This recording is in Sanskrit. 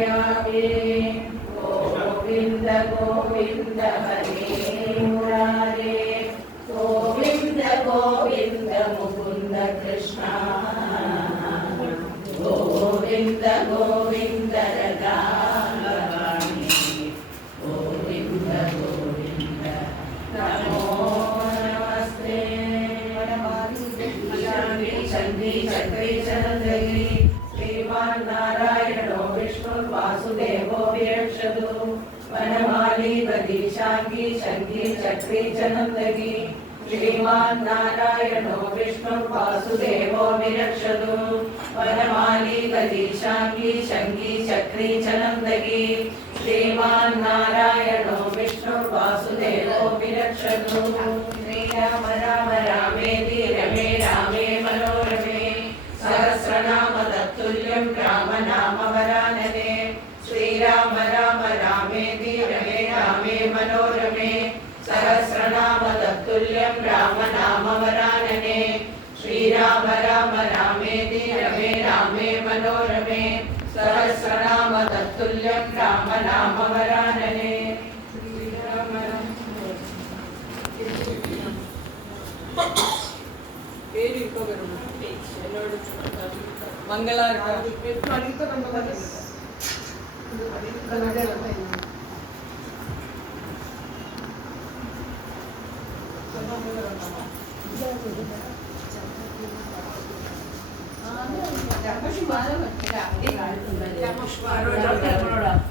ध्यायामि गोविन्द गोविन्द हरे मुरारे गोविन्द गोविन्द मुकुन्द कृष्ण गोविन्द गोविन्द राधारमणि गोविन्द गोविन्द नमो नमस्ते चंडी चक्री चंद्रगिरी श्रीमान नारायणो विष्णु वासुदेवो विरक्षतु वनमाली बदीशांगी शंगी चक्री चनंदगी श्रीमान नारायणो विष्णु वासुदेवो विरक्षतु वनमाली बदीशांगी शंगी चक्री चनंदगी श्रीमान नारायणो विष्णु वासुदेवो विरक्षतु श्री राम राम रामेति रमे रामे मनोरमे सहस्रनाम तत्तुल्यं राम नाम वरानने श्रीराम राम रामेति रमे रामे मनोरमे सहस्रनाम तत्तुल्यं राम नाम वरानने श्रीराम राम रामेति रमे रामे मनोरमे सहस्रनाम तत्तुल्यं राम नाम वरानने मंगला पुष्प